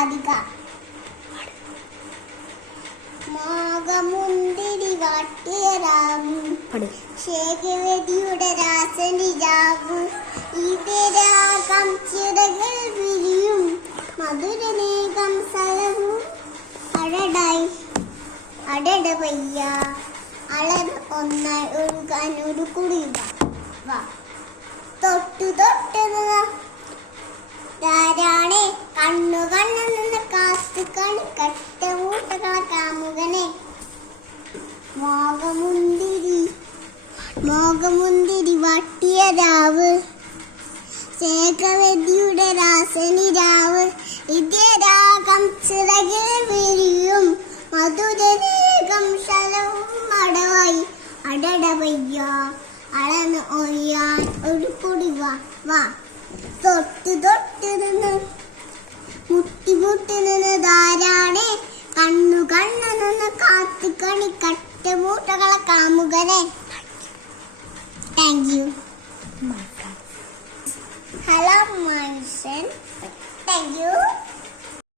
രാധിക മാകമുന്തിരി വാട്ടിയ രാവു ശേഖവതിയുടെ രാസനിരാവു ഇതരാകം ചിറകൾ വിരിയും മധുരനേകം സലവും അടടായി അടടവയ്യ അളർ ഒന്നായി ഒഴുകാൻ ഒരു കുടിവ തൊട്ടു തൊട്ട് ധാരാണേ കണ്ണു കണ്ണു നിന്ന് കാത്തു കണി കട്ടമൂട്ടകളെ കാമുകനെ മോകമുന്തിരി വാട്ടിയ രാവ് ശേഖവതിയുടെ രാസനിരാവ് ഇതരാകം ചിറകിൽ വിരിയും മധുരനേകം ശലവും അടവായി അടടവയ്യ അളന്ന് ഒഴിയാൻ ഒരു കുടിവ തൊട്ട് തൊട്ട് നിന്ന് മുട്ടി മുട്ടി നിന്ന് ധാരാണേ കണ്ണു കണ്ണു നിന്ന് കാത്തു കണി കട്ടമൂട്ടകളെ കാമുകനെ. Thank you. ഹലോ മനുഷ്യൻ. Thank U.